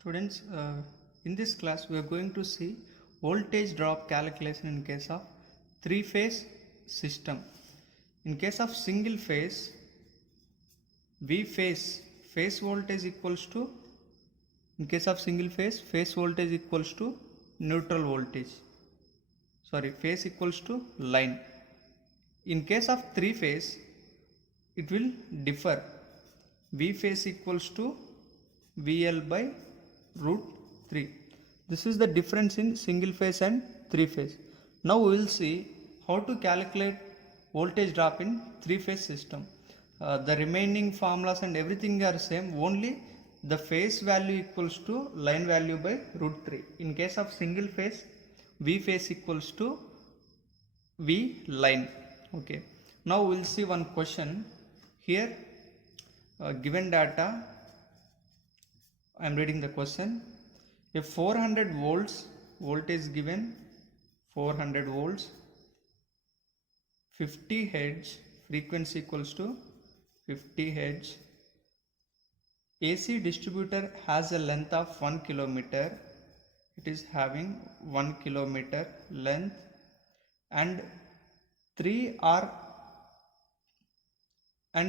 Students, in this class we are going to see voltage drop calculation in case of three-phase system. In case of single phase, V phase voltage equals to, in case of single phase voltage equals to neutral voltage. Phase equals to line. In case of three phase, it will differ. V phase equals to VL by root 3. This is the difference in single phase and three phase. Now we will see how to calculate voltage drop in three phase system. The remaining formulas and everything are same, only the phase value equals to line value by root 3. In case of single phase, V phase equals to V line. Okay. Now we will see one question. Here given data, I am reading the question. If 400 volts voltage given, 400 volts, 50 hertz, frequency equals to 50 hertz. AC distributor has a length of 1 kilometer. It is having 1 kilometer length and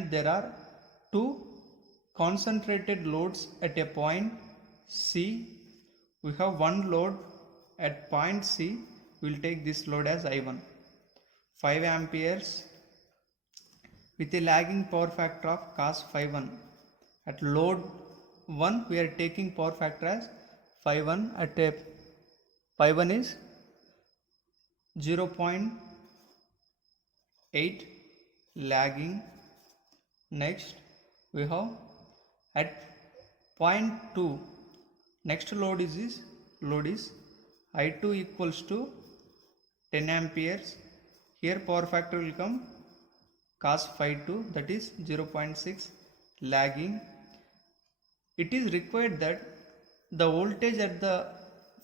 there are two concentrated loads at a point C. We have one load at point C. We will take this load as I1. 5 amperes with a lagging power factor of cos phi1. At load 1 we are taking power factor as phi1. At a phi1 is 0.8 lagging. Next we have at point 2, next load is I2 equals to 10 amperes. Here power factor will come cos phi 2, that is 0.6 lagging. It is required that the voltage at the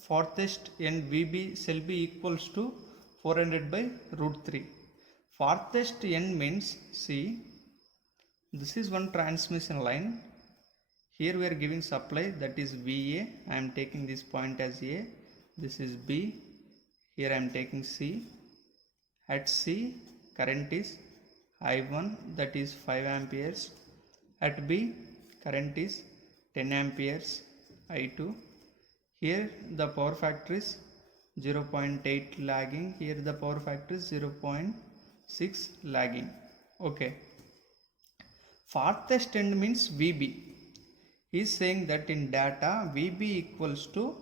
farthest end VB shall be equals to 400 by root 3. Farthest end means, see, this is one transmission line. Here we are giving supply, that is VA. I am taking this point as A. This is B. Here I am taking C. At C, current is I1, that is 5 amperes. At B, current is 10 amperes, I2. Here the power factor is 0.8 lagging. Here the power factor is 0.6 lagging. Okay. Farthest end means VB. He is saying that in data VB equals to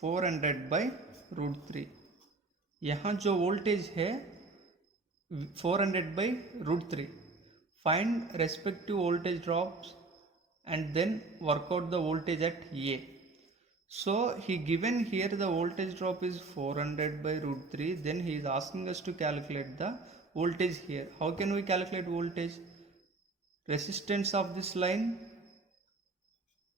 400 by root 3. यहाँ जो voltage है 400 by root 3. Find respective voltage drops and then work out the voltage at A. So he given here the voltage drop is 400 by root 3. Then he is asking us to calculate the voltage here. How can we calculate voltage? Resistance of this line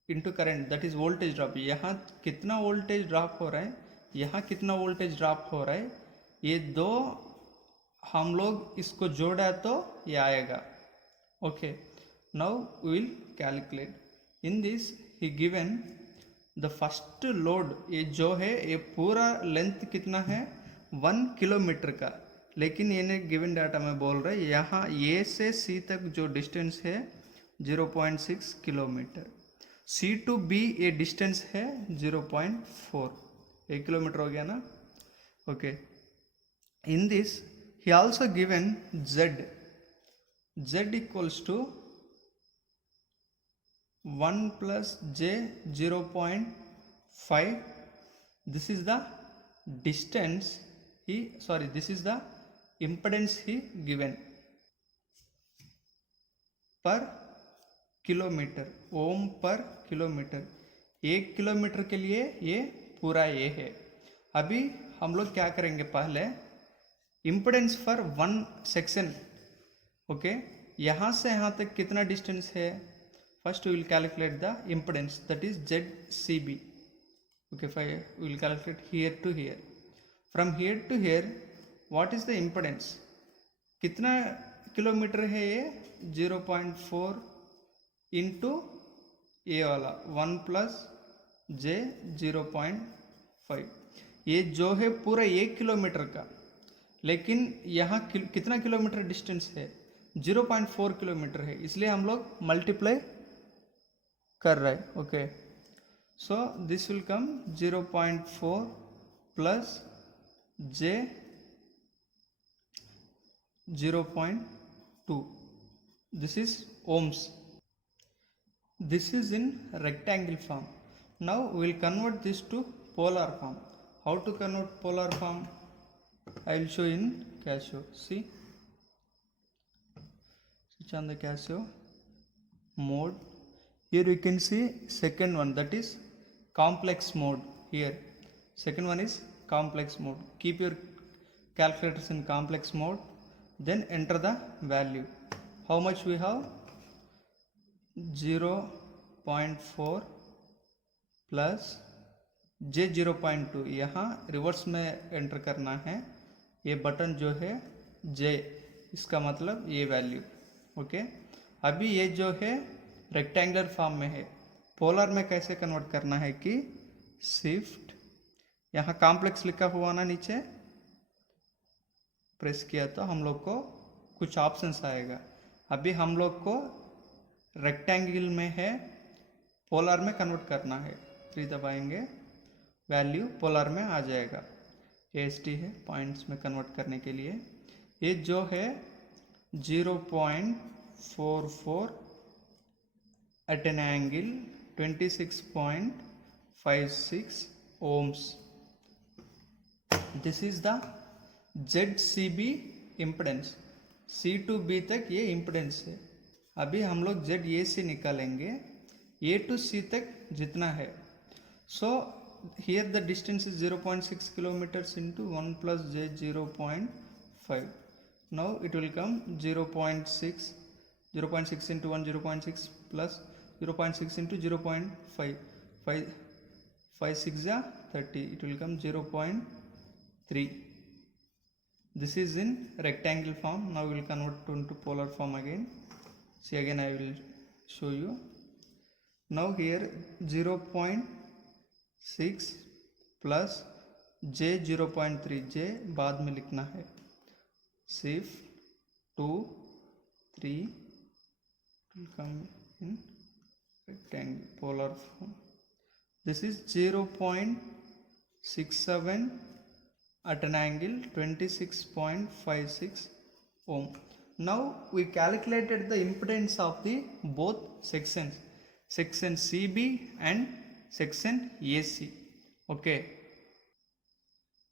into current, that is voltage drop. यहाँ कितना voltage drop हो रहा है, यहाँ कितना voltage drop हो रहा है, ये दो हम लोग इसको जोड़ा तो ये आएगा. Okay, now we will calculate. In this he given the first load, ये जो है ये पूरा लेंथ कितना है 1 किलोमीटर का, लेकिन ये गिवन डाटा में बोल रहा है यहाँ A से C तक जो डिस्टेंस है 0.6 किलोमीटर. C to B ये डिस्टेंस है 0.4. 1 किलोमीटर हो गया ना. Okay. In this he also given Z equals to 1 plus J 0.5. This is the distance this is the impedance he given per kilometre, ohm per kilometre. 1 kilometre के लिए ये पूरा ये है. अभी हम लोग क्या करेंगे, पहले इम्पिडेंस फॉर 1 सेक्शन. ओके, यहाँ से यहाँ तक कितना डिस्टेंस है. First we will calculate the impedance, that is ZCB. Okay, we will calculate here to here. From here to here what is the impedance, कितना किलोमीटर है ये 0.4 इंटू ये वाला 1 प्लस जे 0.5। ये जो है पूरा 1 किलोमीटर का, लेकिन यहाँ कितना किलोमीटर डिस्टेंस है? 0.4 किलोमीटर है, इसलिए हम लोग मल्टीप्लाई कर रहे हैं। Okay, so this will come 0.4 plus J 0.2. This is ohms. This is in rectangle form. Now we will convert this to polar form. How to convert polar form? I will show in Casio. See, switch on the Casio mode. Here you can see second one, that is complex mode. Here second one is complex mode. Keep your calculators in complex mode, then enter the value. How much we have? 0.4 plus जे 0.2। यहाँ reverse में enter करना है। ये button जो है जे, इसका मतलब ये वैल्यू। ओके, अभी ये जो है रेक्टेंगुलर फॉर्म में है। पोलर में कैसे कन्वर्ट करना है कि शिफ्ट, यहाँ कॉम्प्लेक्स लिखा हुआ ना नीचे, प्रेस किया तो हम लोग को कुछ ऑप्शंस आएगा। अभी हम लोग को रेक्टेंगल में है, पोलर में कन्वर्ट करना है। 3 दबाएंगे, वैल्यू पोलर में आ जाएगा। AST है पॉइंट्स में कन्वर्ट करने के लिए। ये जो है 0.44 at an angle 26.56 ohms. This is the ZCB impedance. C to B तक ये इम्पिडेंस है। अभी हम लोग ZA से निकालेंगे, A to C तक जितना है। So here the distance is 0.6 kilometres into 1 plus J 0.5। Now it will come 0.6 into 1 0.6 plus 0.6 into 0.5, 5 6 जा 30, it will come 0.3. This is in rectangle form. Now we will convert into polar form again. See, again I will show you. Now here 0.6 plus J 0.3, J बाद में लिखना है। Shift 2 3 will come in rectangle polar form. This is 0.67 at an angle 26.56 ohm. Now we calculated the impedance of the both sections, section CB and section AC. Okay,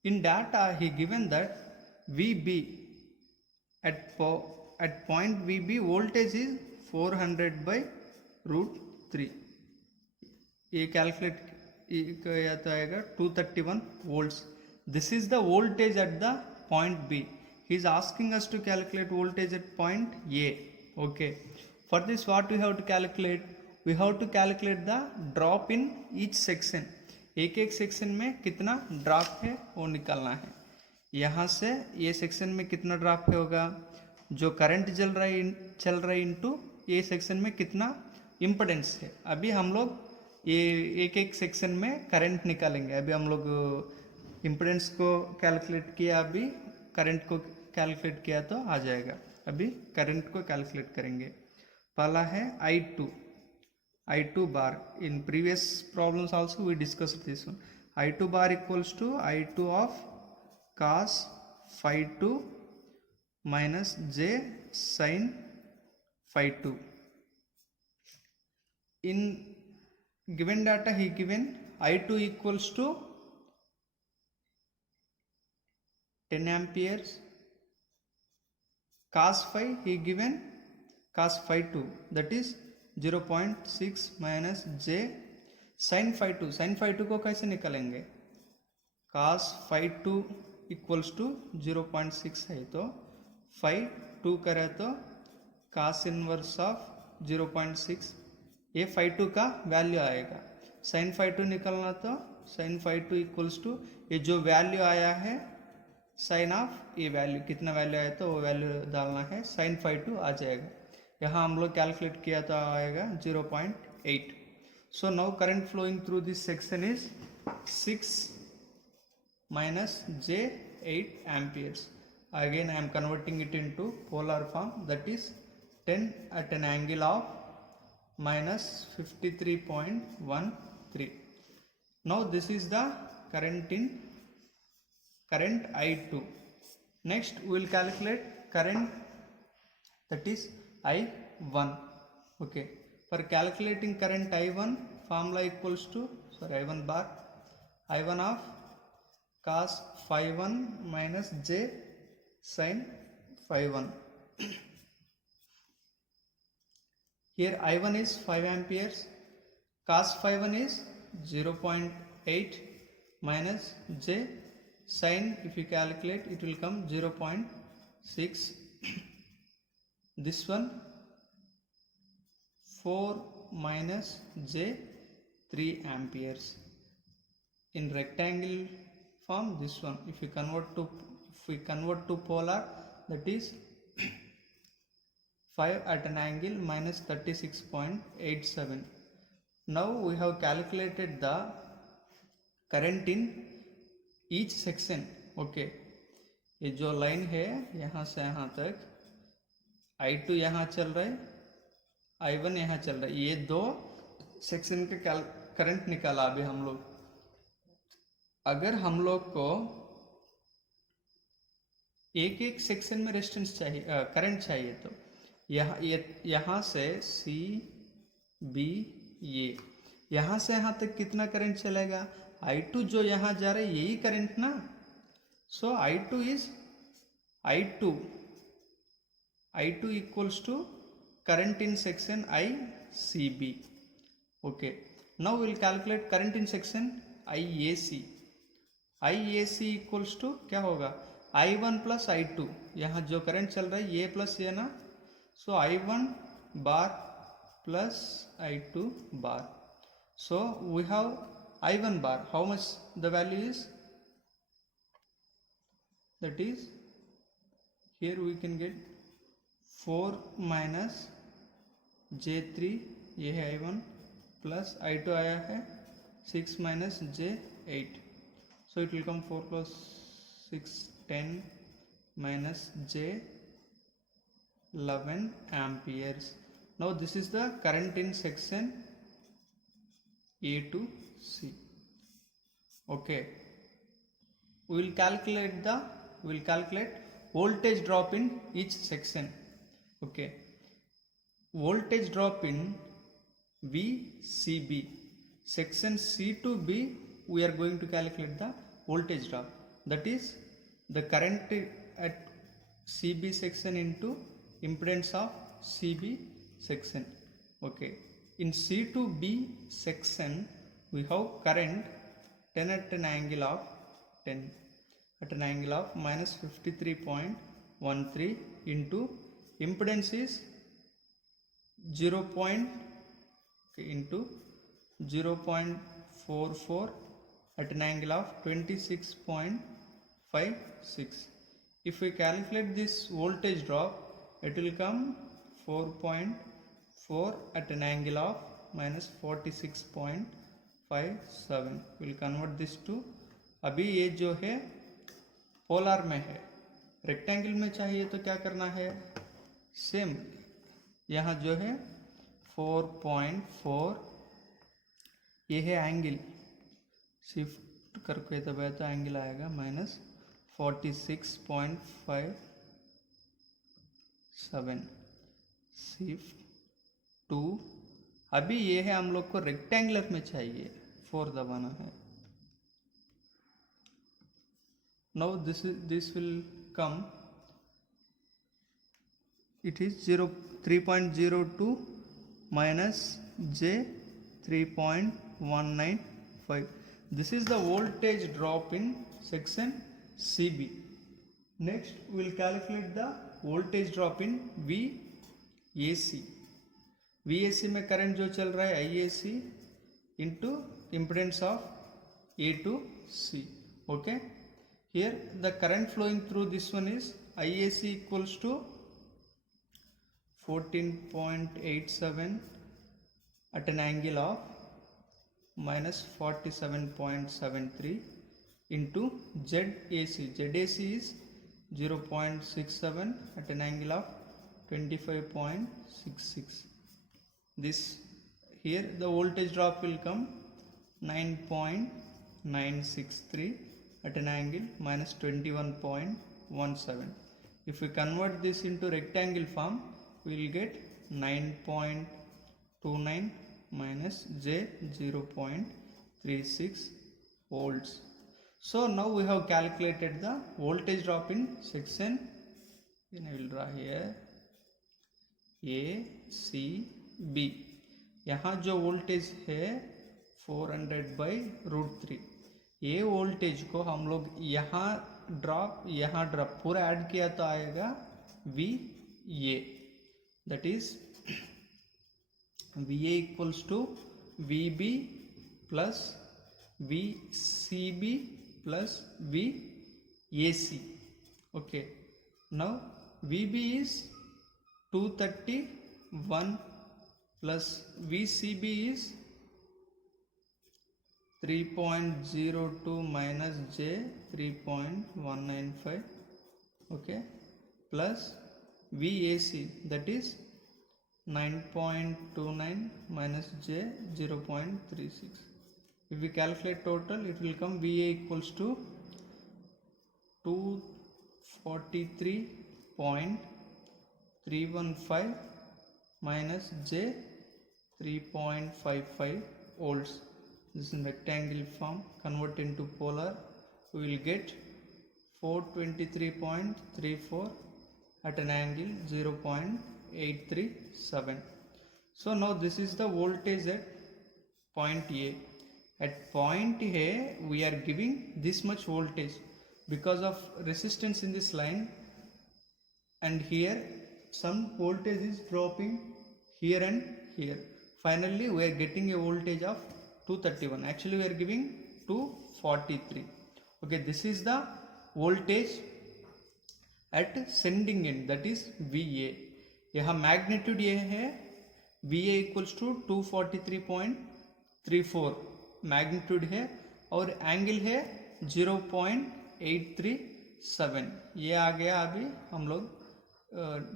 in data he given that VB at point VB voltage is 400 by root 3. ये calculate किया जाएगा 231 volts. This is the voltage at the point B. He is asking us to calculate voltage at point A. Okay. For this, what we have to calculate? We have to calculate the drop in each section. एक एक section में कितना drop है वो निकालना है। यहाँ से ये सेक्शन में कितना ड्रॉप होगा, जो करंट चल रहा है इनटू ये सेक्शन में कितना इम्पिडेंस है। अभी हम लोग ये एक एक सेक्शन में करंट निकालेंगे। अभी हम लोग इम्पिडेंस को कैलकुलेट किया, अभी करंट को कैलकुलेट किया तो आ जाएगा। अभी करंट को कैलकुलेट करेंगे। पहला है I2 bar. In previous problems also we discussed this one. I2 bar equals to I2 of cos phi 2 minus J sin phi 2. In given data he given I2 equals to 10 amperes. Cos phi he given cos phi 2, that is 0.6 minus J sin phi 2. sin phi 2 को कैसे निकालेंगे? cos phi 2 equals to 0.6 है तो phi 2 करें तो cos inverse of 0.6, ये phi 2 का value आएगा। sin phi 2 निकालना तो sin phi 2 इक्वल्स टू ये जो वैल्यू आया है साइन ऑफ ये वैल्यू, कितना वैल्यू आया तो वो वैल्यू डालना है, sin phi 2 आ जाएगा। यहाँ हम लोग कैलकुलेट किया तो आएगा 0.8। So now current flowing through this section is 6 minus j 8 amperes. Again I am converting it into polar form, that is 10 at an angle of minus 53.13. Now this is the current I2. Next we will calculate current, that is I1. Okay, for calculating current I1, formula equals to I1 bar, I1 of cos phi 1 minus j sin phi 1. Here I1 is 5 amperes, cos phi 1 is 0.8 minus j sin, if you calculate it will come 0.6. This one 4 minus j 3 amperes. In rectangle form, this one if we convert to polar, that is 5 at an angle minus 36.87. Now we have calculated the current in each section. Okay, ये जो line है यहाँ से यहाँ तक I2 यहाँ चल रहा है, I1 यहाँ चल रहा है, ये दो सेक्शन के करंट निकाला अभी हम लोग। अगर हम लोग को एक एक सेक्शन में रेजिस्टेंस चाहिए, करंट चाहिए, तो यहाँ से सी बी ये यहाँ से यहाँ तक कितना करंट चलेगा? I2 जो यहाँ जा रहा है यही करंट ना, so I2 is I2 equals to current in section ICB. Okay, now we will calculate current in section IAC. IAC equals to क्या होगा? I1 plus I2, यहाँ जो करंट चल रहा है ये प्लस ये ना, सो I1 bar plus I2 bar. So we have I1 bar, how much the value is? That is, here we can get 4 minus J3, ये है I1, प्लस I2 आया है 6 minus J8, so it will come 4 plus 6 10 minus J11 amperes. Now this is the current in section A to C. Okay, we will calculate voltage drop in each section. Okay, voltage drop in VCB, section C to B, we are going to calculate the voltage drop, that is the current at CB section into impedance of CB section. Okay, in C to B section we have current 10 at an angle of minus 53.13 into impedance is 0.44 at an angle of 26.56. If we calculate this voltage drop, it will come 4.4 at an angle of minus 46.57. We will convert this to, अभी ये जो है polar में है, rectangle में चाहिए तो क्या करना है? सेम, यहाँ जो है 4.4, ये है एंगल, शिफ्ट करके तो एंगल आएगा माइनस 46.57, शिफ्ट 2, अभी ये है हम लोग को रेक्टेंगुलर में चाहिए, 4 दबाना है. Now this will come, it is 3.02 minus J 3.195. This is the voltage drop in section CB. Next we will calculate the voltage drop in VAC. VAC में करंट जो चल रहा है IAC into impedance of A to C. Okay, here the current flowing through this one is IAC equals to 14.87 at an angle of minus 47.73 into ZAC. ZAC is 0.67 at an angle of 25.66. This here the voltage drop will come 9.963 at an angle minus 21.17. If we convert this into rectangle form, we will get 9.29 minus J 0.36 volts. So now we have calculated the voltage drop in section. Then I will draw here A, C, B. यहाँ जो voltage है 400/√3. ये voltage को हम लोग यहाँ drop पूरा add किया तो आएगा VA. That is VA equals to VB plus VCB plus VAC. Okay, now VB is 231 plus VCB is 3.02 minus J 3.195. Okay, plus VAC, that is 9.29 minus J 0.36. If we calculate total, it will come VA equals to 243.315 minus J 3.55 volts. This is in rectangle form. Convert into polar, we will get 423.34 at an angle 0.837. So now this is the voltage at point A. At point A, we are giving this much voltage because of resistance in this line, and here some voltage is dropping here and here. Finally, we are getting a voltage of 231. Actually, we are giving 243. Okay, this is the voltage at sending end, that is VA. यहाँ magnitude ये है, VA equals to 243.34 magnitude है और angle है 0.837. ये आ गया. अभी हम लोग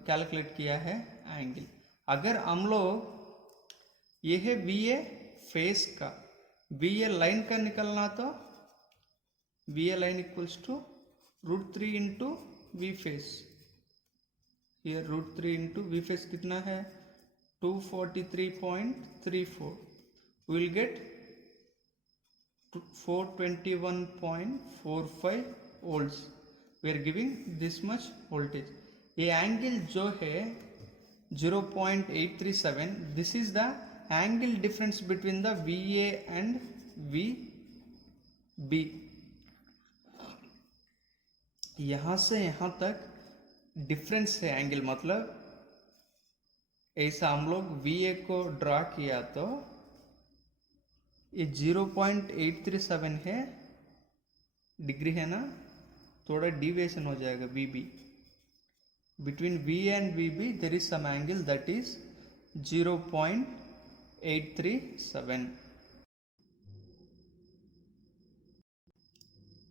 कैलकुलेट किया है एंगल. अगर हम लोग ये है VA फेस का, VA लाइन का निकलना तो VA line equals to √3 into V phase. ये √3 इंटू V फेस कितना है 243.34. Will get 421.45 volts. We are giving this much voltage. ये एंगल जो है 0.837, this is the angle difference between the VA and VB. यहाँ से यहाँ तक डिफरेंस है एंगल. मतलब ऐसा हम लोग VA को ड्रा किया तो ये 0.837 है डिग्री है ना, थोड़ा डिविएशन हो जाएगा. VB between VA and VB there is some angle that is 0.837.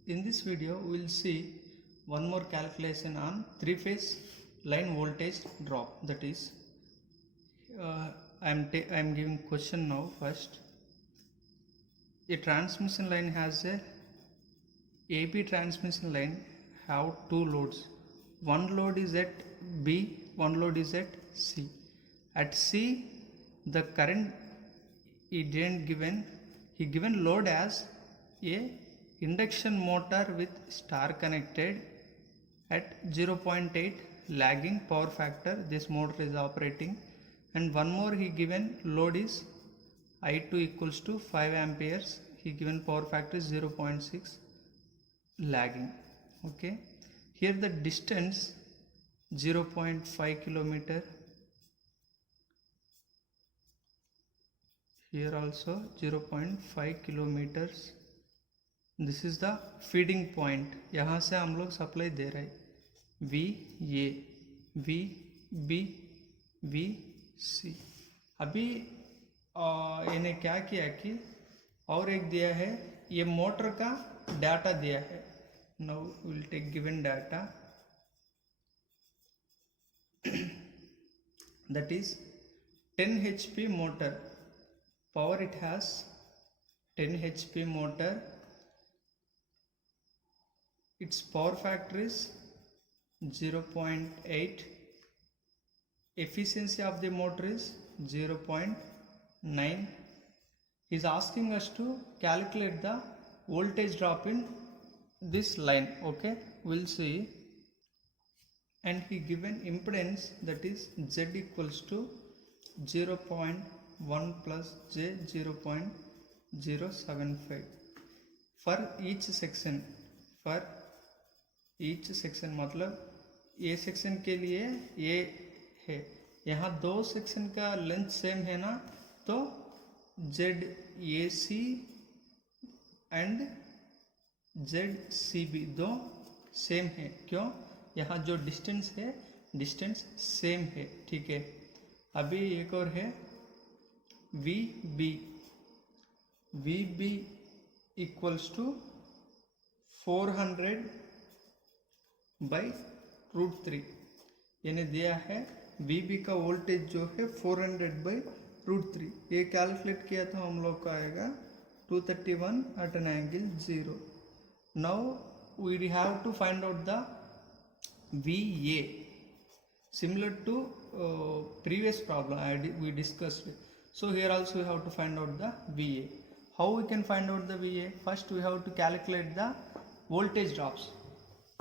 In this video we will see one more calculation on three-phase line voltage drop. That is I am giving question now. First, a transmission line has a AB transmission line have two loads. One load is at B, one load is at C. At C, the current he given load as a induction motor with star connected at 0.8 lagging power factor. This motor is operating, and one more he given load is I2 equals to 5 amperes. He given power factor is 0.6 lagging. Okay, here the distance 0.5 kilometer. Here also 0.5 kilometers. This is the feeding point. यहाँ से हम लोग supply दे रहे हैं VA, VB, VC. अभी इन्हें क्या किया कि और एक दिया है ये मोटर का डाटा दिया है. Now will take given data that is 10 HP motor. Power it has 10 HP motor. Its power factor is 0.8. Efficiency of the motor is 0.9. He is asking us to calculate the voltage drop in this line. Okay, we'll see. And he given impedance, that is Z equals to 0.1 plus J 0.075 for each section. For each section मतलब ये section के लिए ये है, यहाँ दो section का length same है ना, तो Z A C and Z C B दो सेम है. क्यों? यहाँ जो डिस्टेंस है डिस्टेंस सेम है. ठीक है. अभी एक और है V B equals to 400 by √3. यानी दिया है वी बी का वोल्टेज जो है 400 बाई √3. ये कैलकुलेट किया तो हम लोग का आएगा 231 at an angle 0. Now we have to find out the VA, similar to previous problem we discussed. So here also we have to find out the VA. How we can find out the VA? First we have to calculate the voltage drops.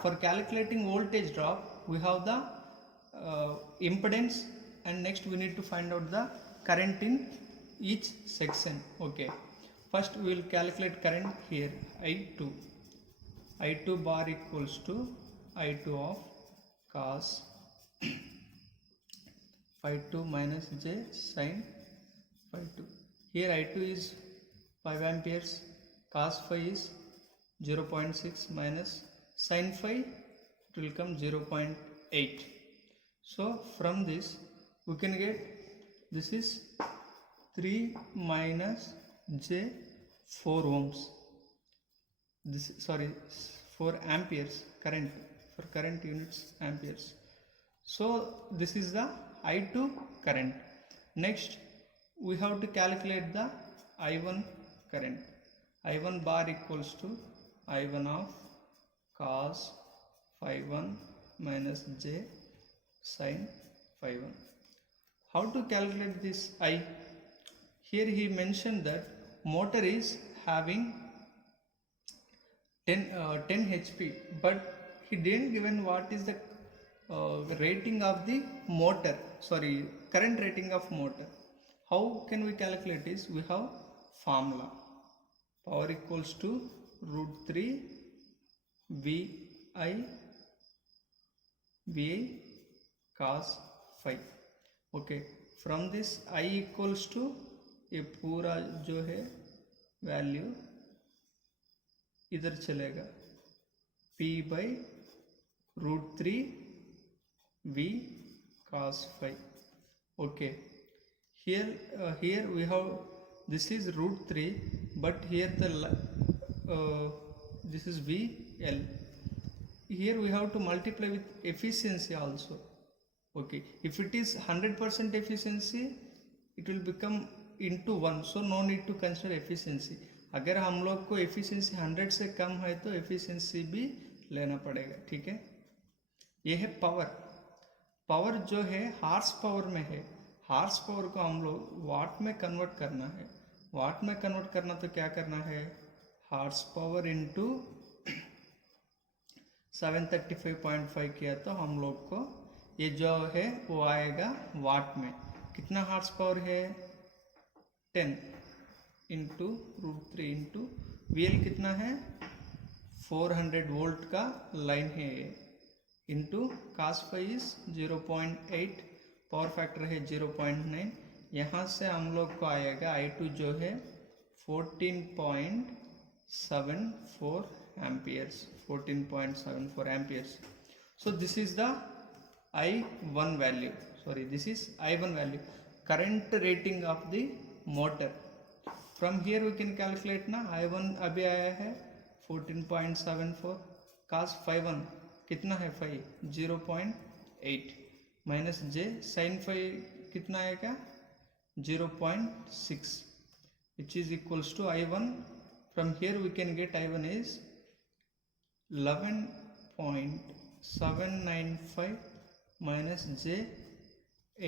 For calculating voltage drop we have the impedance, and next we need to find out the current in each section. Okay, first we will calculate current here. I2 bar equals to I2 of cos phi 2 minus j sin phi 2. Here I2 is 5 amperes, cos phi is 0.6 minus sin phi, it will come 0.8. So from this we can get this is 3 minus j 4 ohms. This 4 amperes current, for current units amperes. So this is the I2 current. Next we have to calculate the I1 current. I1 bar equals to I1 of cos phi 1 minus j sin phi 1. How to calculate this I? Here he mentioned that motor is having 10 HP, but he didn't given what is the rating of the motor, current rating of motor. How can we calculate this? We have formula. Power equals to √3 VI cos phi. Okay, from this I equals to ये पूरा जो है value इधर चलेगा, P by √3 V cos phi. Okay, here we have this is √3, but here the this is VL. Here we have to multiply with efficiency also. Okay, if it is 100% efficiency, it will become into 1, so no need to consider efficiency. अगर हम लोग को efficiency 100 से कम है तो efficiency भी लेना पड़ेगा. ठीक है. ये है पावर जो है हार्स पावर में है. हार्स पावर को हम लोग वाट में कन्वर्ट करना है. वाट में कन्वर्ट करना तो क्या करना है, हार्स पावर इंटू 735.5 किया तो हम लोग को ये जो है वो आएगा वाट में. कितना हार्स पावर है, 10 इंटू √3 इंटू VL कितना है, 400 वोल्ट का लाइन है, into cos phi is 0.8, power factor है 0.9. यहाँ से हम लोग को आएगा I2 जो है 14.74 amperes. 14.74 amperes. So this is the I1 value. This is I1 value, current rating of the motor. From here we can calculate ना, I1 अभी आया है 14.74, cos 5 कितना है 5, 0.8 माइनस जे साइन 5 कितना आएगा 0.6, which is equals to I1. From here we can get I1 is 11.795 minus J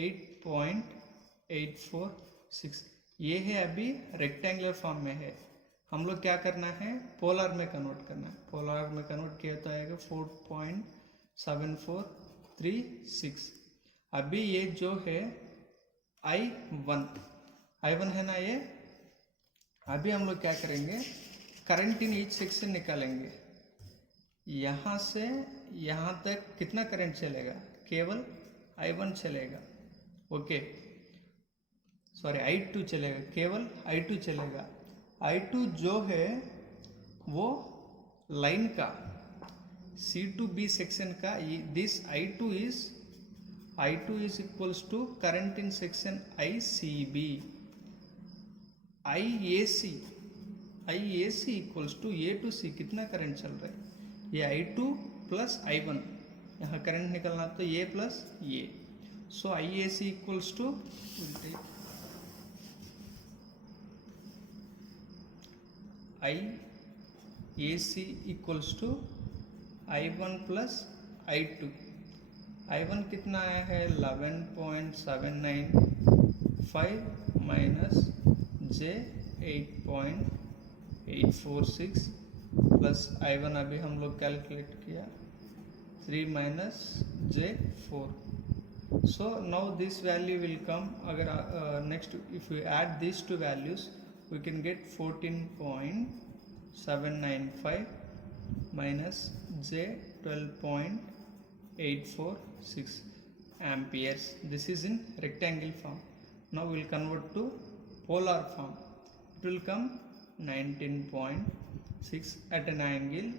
8.846. ये है अभी रेक्टेंगुलर फॉर्म में है, हम लोग क्या करना है पोलर में कन्वर्ट करना है। पोलर में कन्वर्ट किया तो आएगा 4.7436। अभी ये जो है I1 है ना ये, अभी हम लोग क्या करेंगे करंट इन ईच सेक्शन निकालेंगे। यहाँ से यहाँ तक कितना करंट चलेगा, केवल I1 चलेगा, ओके सॉरी I2 चलेगा, केवल I2 चलेगा। I2 जो है वो लाइन का C to B सेक्शन का, this I2 is equals to current in section ICB, IAC equals to A to C, कितना करंट चल रहा है ये I2 प्लस I1, यहाँ करंट निकलना तो ये प्लस ये, सो IAC equals to IAC equals to I1 plus I2। I1 कितना आया है 11.795 माइनस J 8.846 प्लस I1 अभी हम लोग कैलकुलेट किया 3 minus J 4। So now this value will come, अगर next if we add these two values we can get 14.795 minus J 12.846 amperes. This is in rectangle form. Now we will convert to polar form. It will come 19.6 at an angle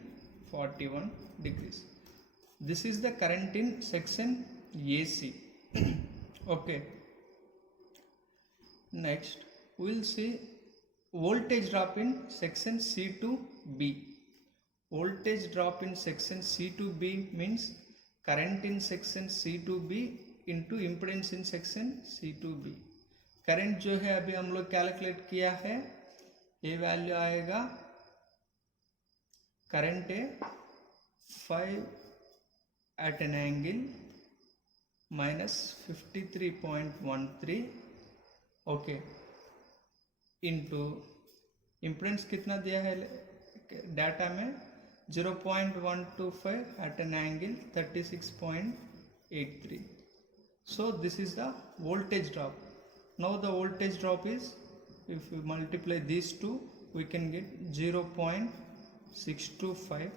41 degrees. This is the current in section AC. Okay. Next we will see voltage drop in section C to B. Voltage drop in section C to B means current in section C to B into impedance in section C to B. Current जो है अभी हम लोग calculate किया है, ये value आएगा, current है 5 at an angle minus 53.13, okay, into impedance कितना दिया है डाटा में 0.125 at an angle 36.83. So this is the voltage drop. Now the voltage drop is, if we multiply these two we can get 0.625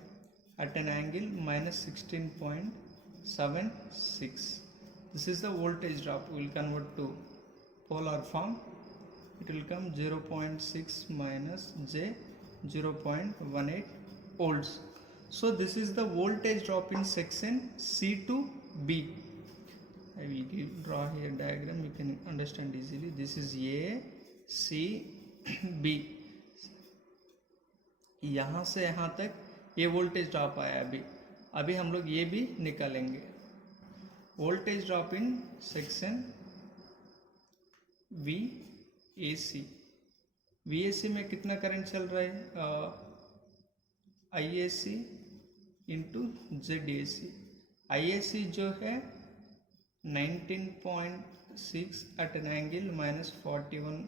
at an angle minus 16.76. This is the voltage drop. We will convert to polar form. It will come 0.6 minus J 0.18 volts. So this is the voltage drop in section C to B. I will draw here diagram, you can understand easily. This is A, C, B. यहाँ से यहाँ तक ये voltage drop आया। अभी हम लोग ये भी निकालेंगे। Voltage drop in section VAC में कितना करंट चल रहा है, IAC इंटू ZAC। IAC जो है 19.6 at an angle minus 41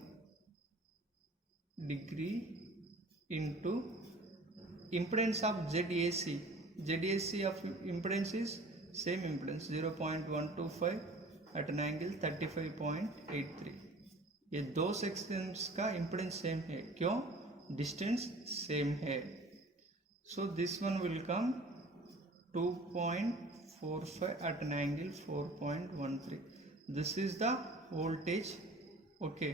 degree into impedance of ZAC. ZAC of impedance is same impedance 0.125 at an angle 35.83. ये दो सेक्शंस का इम्पिडेंस सेम है, क्यों, डिस्टेंस सेम है। So this one will come 2.45 at an angle 4.13. This is the voltage. Okay,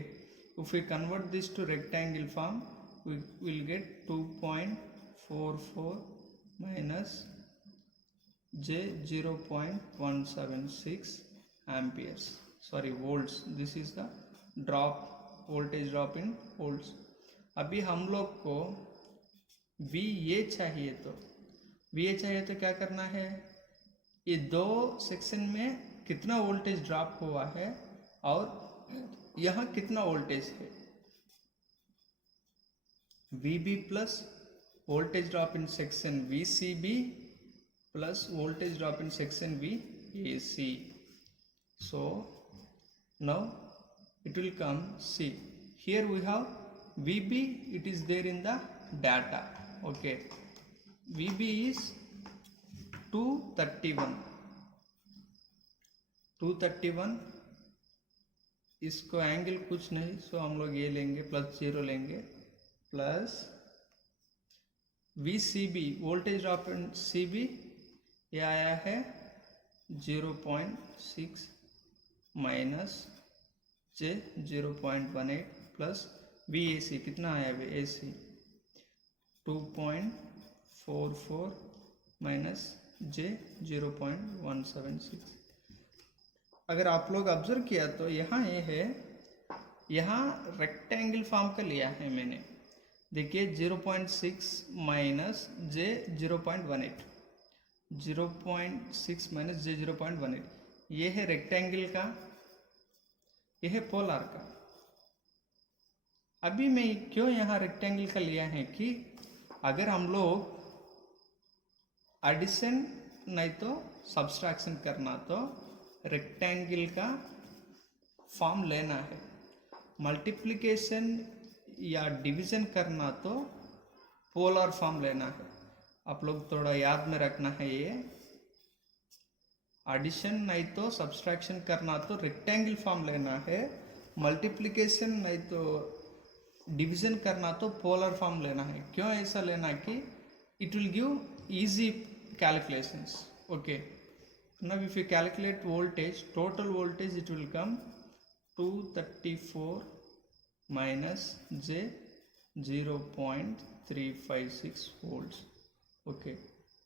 if we convert this to rectangle form we will get 2.44 minus J 0.176 amperes, sorry volts. This is the drop, voltage drop in volts. अभी हम लोग को VA चाहिए, तो VA चाहिए तो क्या करना है, ये दो सेक्शन में कितना वोल्टेज ड्रॉप हुआ है और यहाँ कितना वोल्टेज है, VB plus voltage drop in section VCB plus voltage drop in section VAC. So now it will come, see here we have VB, it is there in the data. Okay, VB is 231, इसको angle कुछ नहीं, सो हम लोग ये लेंगे +0 लेंगे, plus VCB voltage drop in CB ये आया है 0.6 माइनस J 0.18 प्लस VAC कितना आया VAC 2.44 माइनस J 0.176। अगर आप लोग ऑब्जर्व किया तो यहाँ ये है, यहाँ रेक्टेंगल फॉर्म का लिया है मैंने, देखिए 0.6 माइनस J 0.18, 0.6 माइनस J 0.18, ये है रेक्टेंगल का, ये है पोलर का। अभी मैं क्यों यहाँ रेक्टेंगल का लिया है कि अगर हम लोग एडिशन नहीं तो सब्सट्रैक्शन करना तो रेक्टेंगल का फॉर्म लेना है, मल्टीप्लिकेशन या डिवीजन करना तो पोलर फॉर्म लेना है। आप लोग थोड़ा याद में रखना है, ये एडिशन नहीं तो सब्सट्रैक्शन करना तो रेक्टेंगल फॉर्म लेना है, मल्टीप्लिकेशन नहीं तो डिवीजन करना तो पोलर फॉर्म लेना है। क्यों ऐसा लेना कि it will give easy calculations. Okay, now if you calculate voltage, total voltage it will come 234 minus J 0.356 volts. Okay,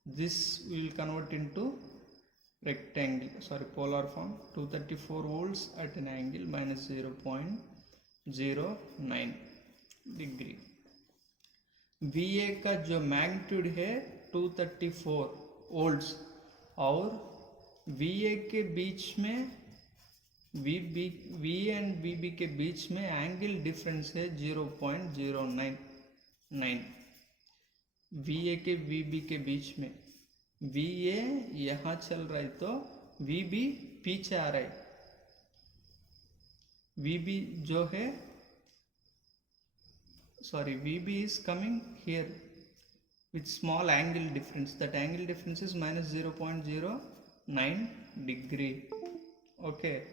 this will convert into polar form, 234 volts at an angle minus 0.09 degree. VA का जो magnitude है 234 volts और VA के बीच में VA and VB के बीच में angle difference है 0.099। VA के VB के बीच में VA यहाँ चल रहा है तो VB पीछे आ रहा है, VB जो है VB is coming here with small angle difference, that angle difference is minus 0.09 degree. Okay.